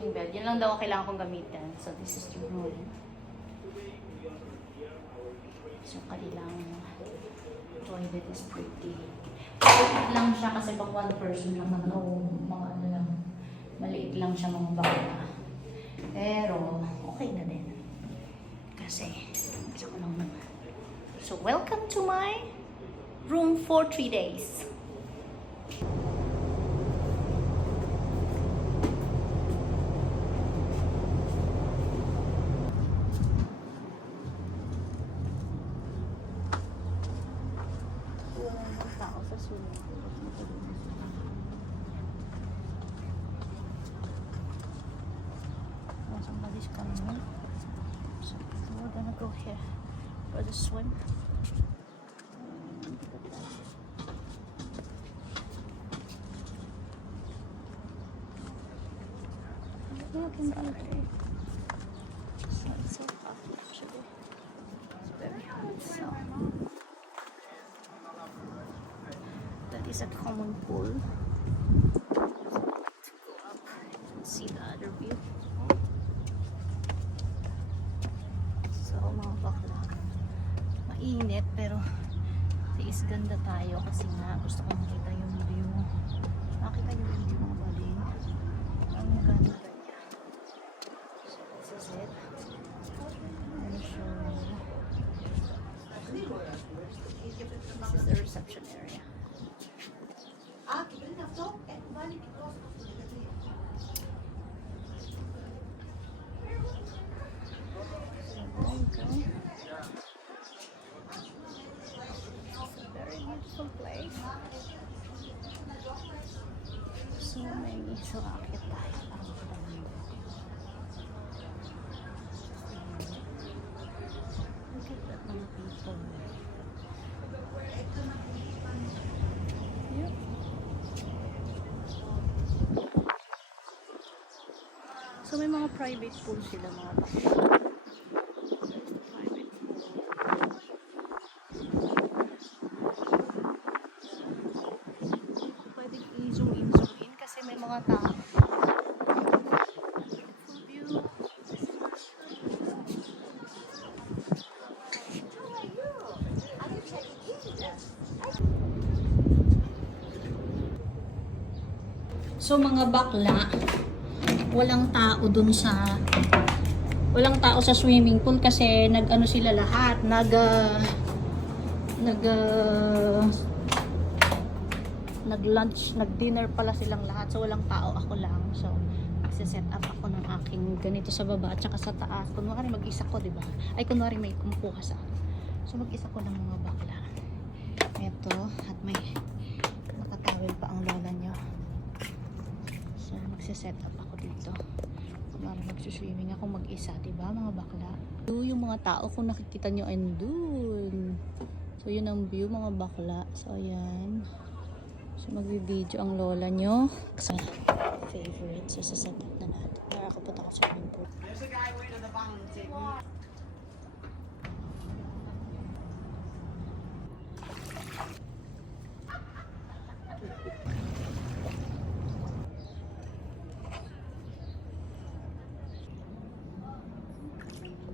aking bed. Yun lang daw ang kailangan kong gamitin. So, this is the room. So, kanilang toilet is pretty. Maliit lang siya kasi pang one person lang naman. O, mga ano lang. Maliit lang siya mga baka. Pero, okay na din. Kasi, isa ko lang naman. So, welcome to my room for 3 days. Somebody's coming in. So we're gonna go here for the swim. Sorry. It's so hot actually. It's very hot. So that is a common pool. Let's go up and see the other view. So mga bakla, mainit pero tiis ganda tayo kasi nga gusto kong makita yung view. Makita yung view mga baling. Ang ganda niya. So this is it. I'll show you. This is the reception area. Beautiful place. So many. So akit tayo. Look at that mga people. Yep. So may mga private pool sila mga bakla. Mga tao. View. So mga bakla, walang tao dun sa swimming pool kasi nag-ano sila lahat, nag-lunch, nag-dinner pala silang lahat. So, walang tao. Ako lang. So, magse-set up ako ng aking ganito sa baba at saka sa taas. Kunwari, mag-isa ko, diba? Ay, kunwari, may kumukuha sa akin. So, mag-isa ko ng mga bakla. Ito. At may nakatawil pa ang lola nyo. So, magse-set up ako dito. Kunwari, magsuswimming ako mag-isa, diba? Mga bakla. Yung mga tao, kung nakikita nyo, andun. So, yun ang view, mga bakla. So, ayan. So, mag-video ang lola nyo. Kasi favorite. So, saset up na natin. Nakakapunta ko sa swimming pool. There's a guy waiting at the bottom.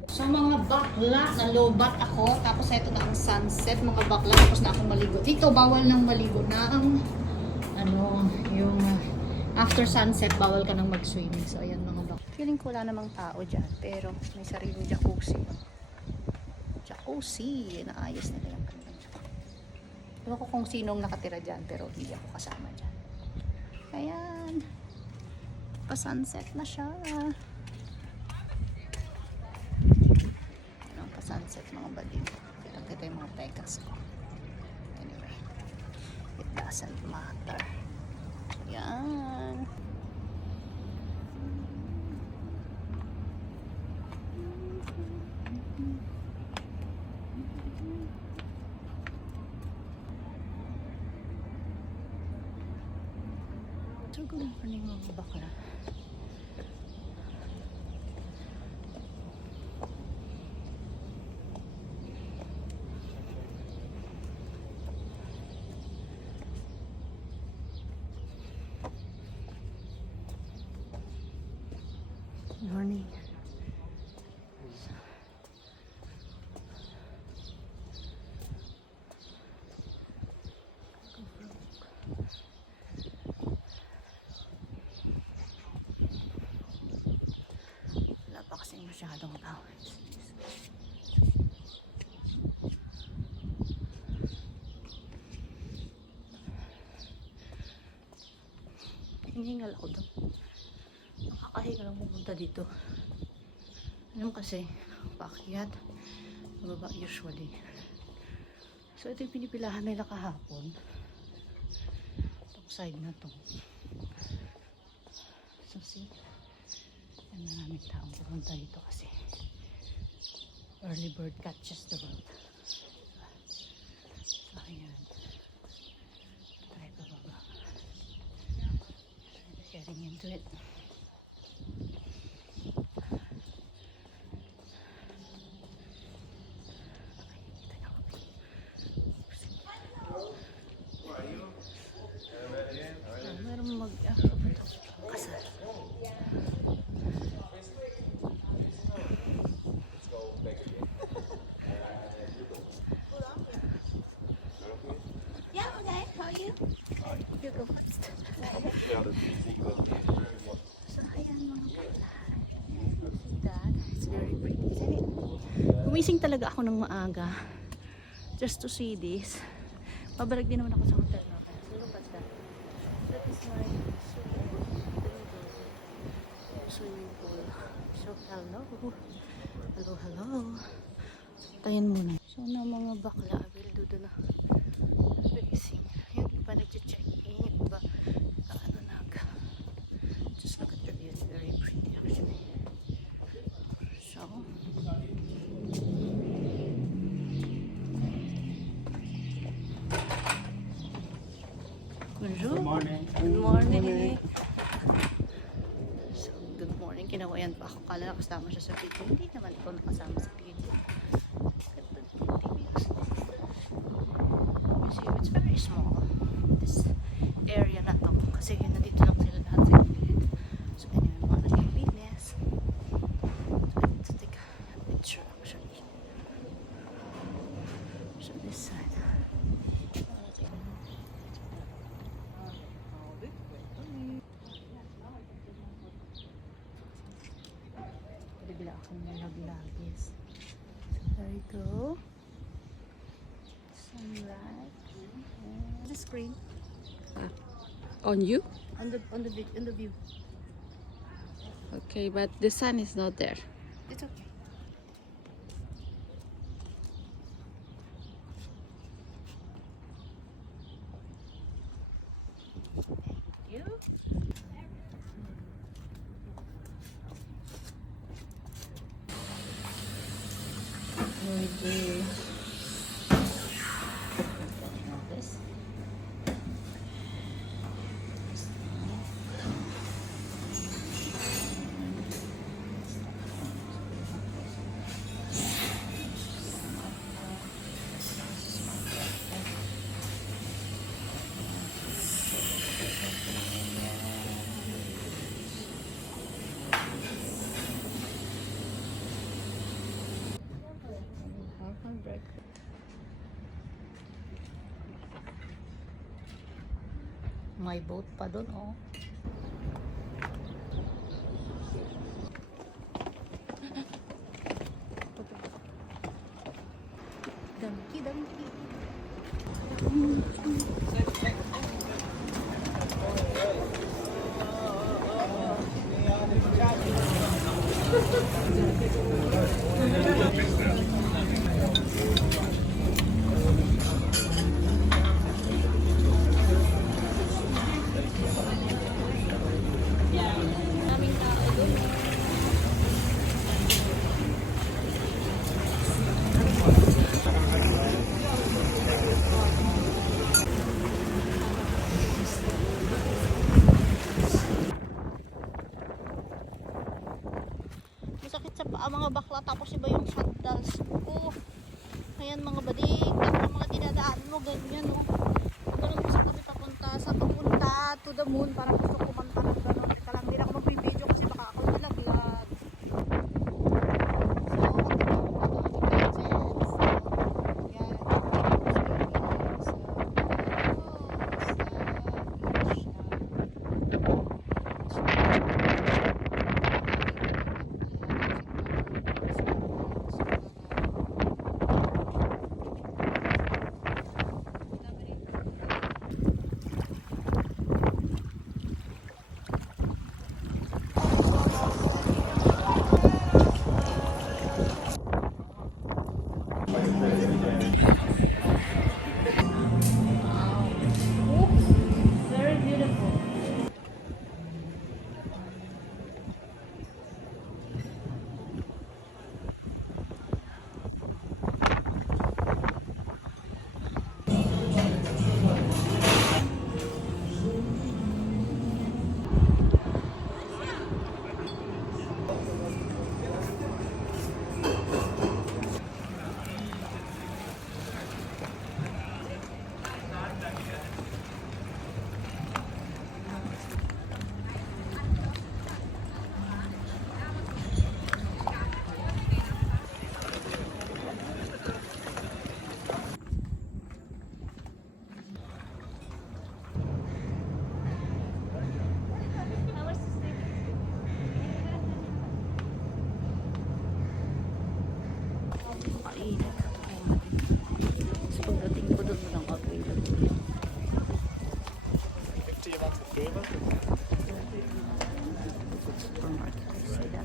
So, mga bakla, nalobat ako. Tapos, ito na ang sunset. Mga bakla, tapos na akong maligo. Dito, bawal nang maligo na ang yung after sunset, bawal ka nang mag-swimming. So, ayan mga bakla. Feeling ko wala namang tao dyan. Pero, may sariling jacuzzi. Jacuzzi. Naayos nila yung kanilang jacuzzi. Ewan ko kung sinong nakatira dyan. Pero, hindi ako kasama dyan. Ayan. Pa-sunset na siya. Sunset mga badin. Kita yung mga pekas ko. Anyway, it doesn't matter. Yan. So, good morning mga bakla. Wala pa kasing masyadong tao. Hinihingal ako doon. Nakakahinga lang pumunta dito. Alam kasi, paakyat, mababa usually. So ito yung pinipilahan nila kahapon. Itong side na to. So see, ang maraming taong pumunta dito kasi early bird catches the world. So ayan. Try pa baba. Getting into it. Meron kasal. Yeah, okay. How are you? You go first. So ayan mga palahan. See that? It's very pretty, isn't it? Gumising talaga ako ng maaga just to see this. Mabalag din naman ako sa hotel na. So look at that. That is my swimming pool. So hello. Hello, hello. Tayin muna. So na mga bakla, I will do the racing. Yung iba nag-check-in, yung iba just look at the view. It's very pretty actually. So bonjour. Good morning. Good morning. So, good morning. Kinawayan pa ako. Kala nakasama siya sa video. Hindi naman ikaw nakasama sa video. Ganda ng pretty views. Museum. It's very small. This area na to. Kasi nandito lang sila lahat sa gilid. So, anyway, mga naglilinis. So, I need to take a picture actually. So, this side. Bigla akong nalaglagis. So there you go. Sunlight. The screen. On you? On the view. Okay, but the sun is not there. It's okay. Thank you. Maybe this. May boat pa doon, oh. Donkey, donkey. Daming tao doon. Masakit sa paa mga bakla, tapos iba yung sandals. Oh, ayan mga badig, tapos mga dinadaan mo ganyan, oh. Ganun ko sa kami papunta to the moon, para gusto kumanta ng ganun. Teka lang, hindi na ako mag-video kasi baka ako nalaglag. So, yan. Supermarket sila.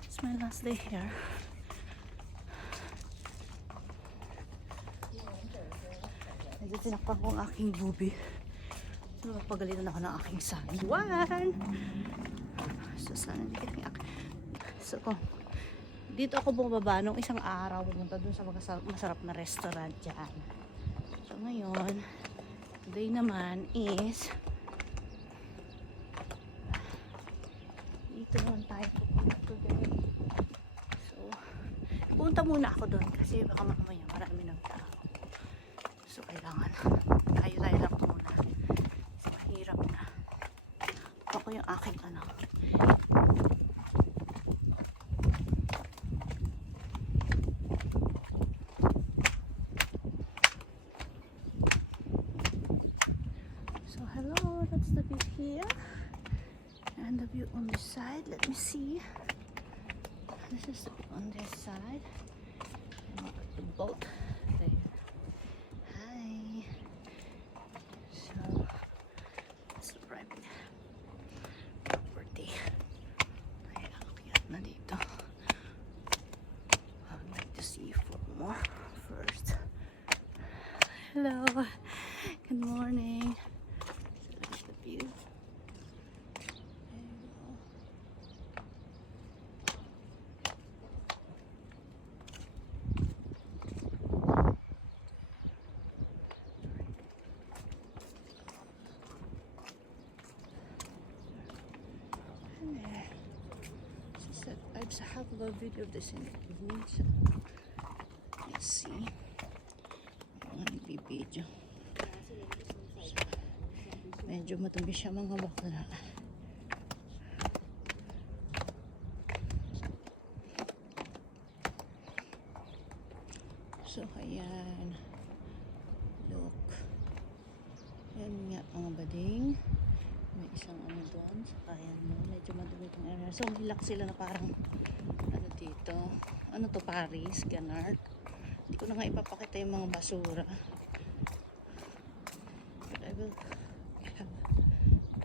It's my last day here. Medyo tinakpan ko ang aking bubi. So, napagalitan ako ng aking sangwan. So, sana hindi kami So, dito ako bumaba nung isang araw. Pumunta dun sa masarap na restaurant dyan. So, ngayon, today naman is dito naman tayo today. So, pumunta muna ako dun kasi baka mamaya marami ng tao. So, kailangan tayo lang muna. So, mahirap na. Ako yung aking ano. So, hello. That's the view here. And the view on this side. Let me see. This is the view on this side. And look at the boat there. Hi. So, it's a private property. Ay, akyat na dito. I would like to see for more first. Hello. Good morning. So, that's the view. There you go. I have a video of this in the evening, so let's see. Nagbibideo. So, medyo matumi siya mga bakla. So, ayan. Look. Ayan nga mga bading. May isang ano doon. Saka yan mo. Medyo madumi itong area. So, relax sila na parang ano dito. Ano to? Paris? Ganard? Hindi ko na nga ipapakita yung mga basura. But I will have.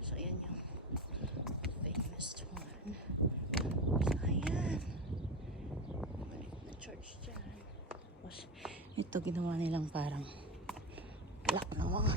So, ayan yung famous one. So, ayan. Maliit na church dyan. Tapos, ito ginawa nilang parang lock na mga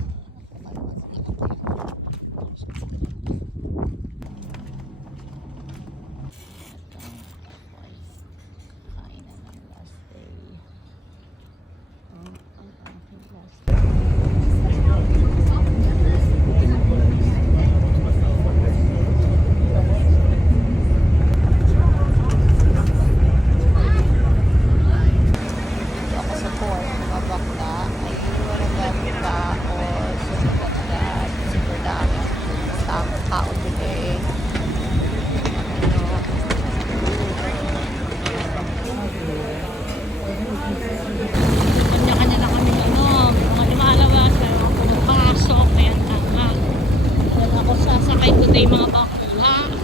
today mga bakla.